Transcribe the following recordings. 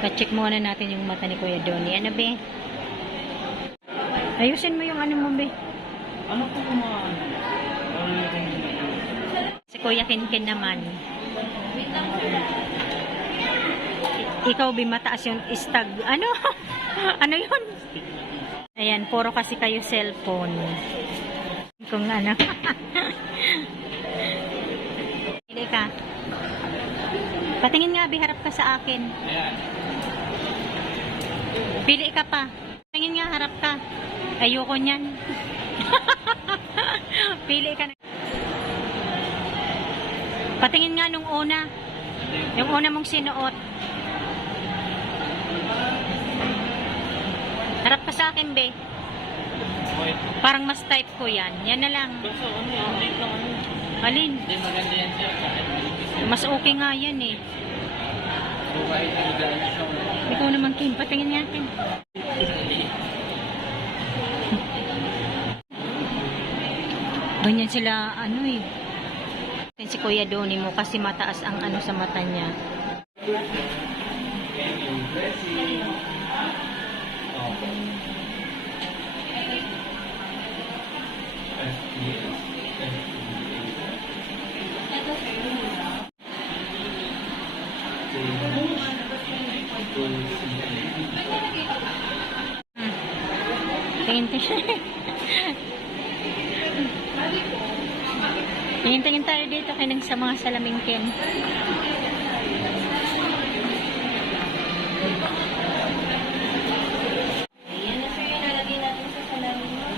Pa-check muna natin yung mata ni Kuya Donnie. Ano, be? Ayusin mo yung ano mo, be. Ano po kumaan? Si Kuya Kinkin naman. Ikaw, be, mataas yung istag. Ano? Ano yun? Ayan, puro kasi kayo cellphone. Kung ano. Pili ka. Patingin nga, be, harap ka sa akin. Ayan. Pili ka pa. Tingin nga, harap ka. Ayoko niyan. Pili ka na. Patingin nga nung una. Yung una mong sinuot. Harap ka sa akin, be. Okay. Parang mas type ko yan. Yan na lang. Basta ano yan? Late lang ano. Alin? Hindi, maganda yan siya. Mas okay nga yan eh. Buhay, naligaan siya. Ikaw naman, Kim. Patingin natin. Ganyan sila, ano eh. Si Kuya Donnie mo kasi mataas ang ano sa mata niya. Tingin-tingin. Tingin-tingin tayo dito kaya sa mga salamingkin. Ayan na sir, nalagay natin sa salamin mo.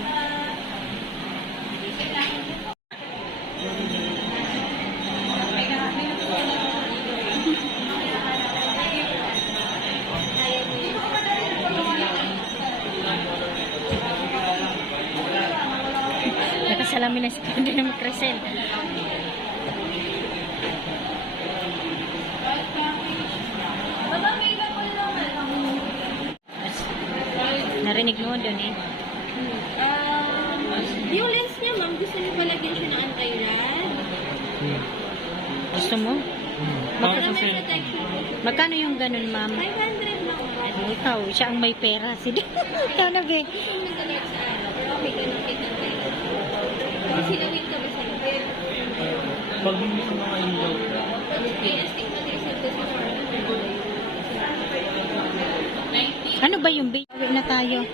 Nakasalamin na si Kuya ng Crescent. Narinig mo doon eh. Yung lens niya, ma'am, gusto niyo ba lagyan siya ng anti-rad? Gusto mo? Para Para sa may cellphone. protection. Magkano yung ganun, ma'am? 500 lang, ma'am. Ikaw, siya ang may pera. Sige, ikaw na, be. Kung nag-alert sa araw, pero okay ka nang kita kayo. Kasi lawin ka ba sa Pag hindi sa mga indoor. kaya stigmatized ko sa Ano ba yung be? Uwi na tayo.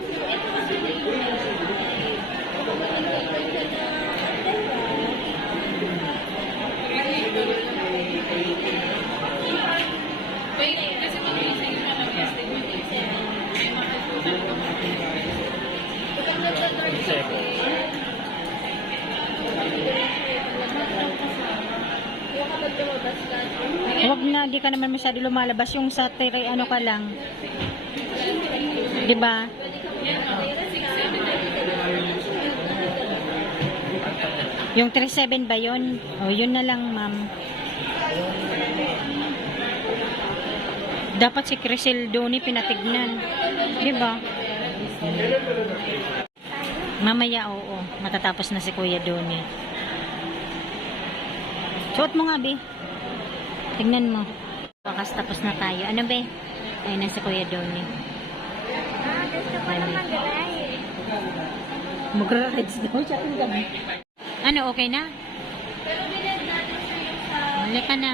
Huwag na, di ka naman masyado lumalabas. Yung sa tire, ano ka lang. Diba? Yung 37 ba yun? O, yun na lang, ma'am. Dapat si Crisel Donnie pinatignan. Diba? Mamaya, oo. Matatapos na si Kuya Donnie. Suot mo nga, be. Tignan mo. Bakas tapos na tayo. Ano, be? Ayun na si Kuya Donnie. Gusto ko naman mag-ride. Magra-rides daw siya. Ano, okay na? Pero bilad natin siya yung sa Huli ka na.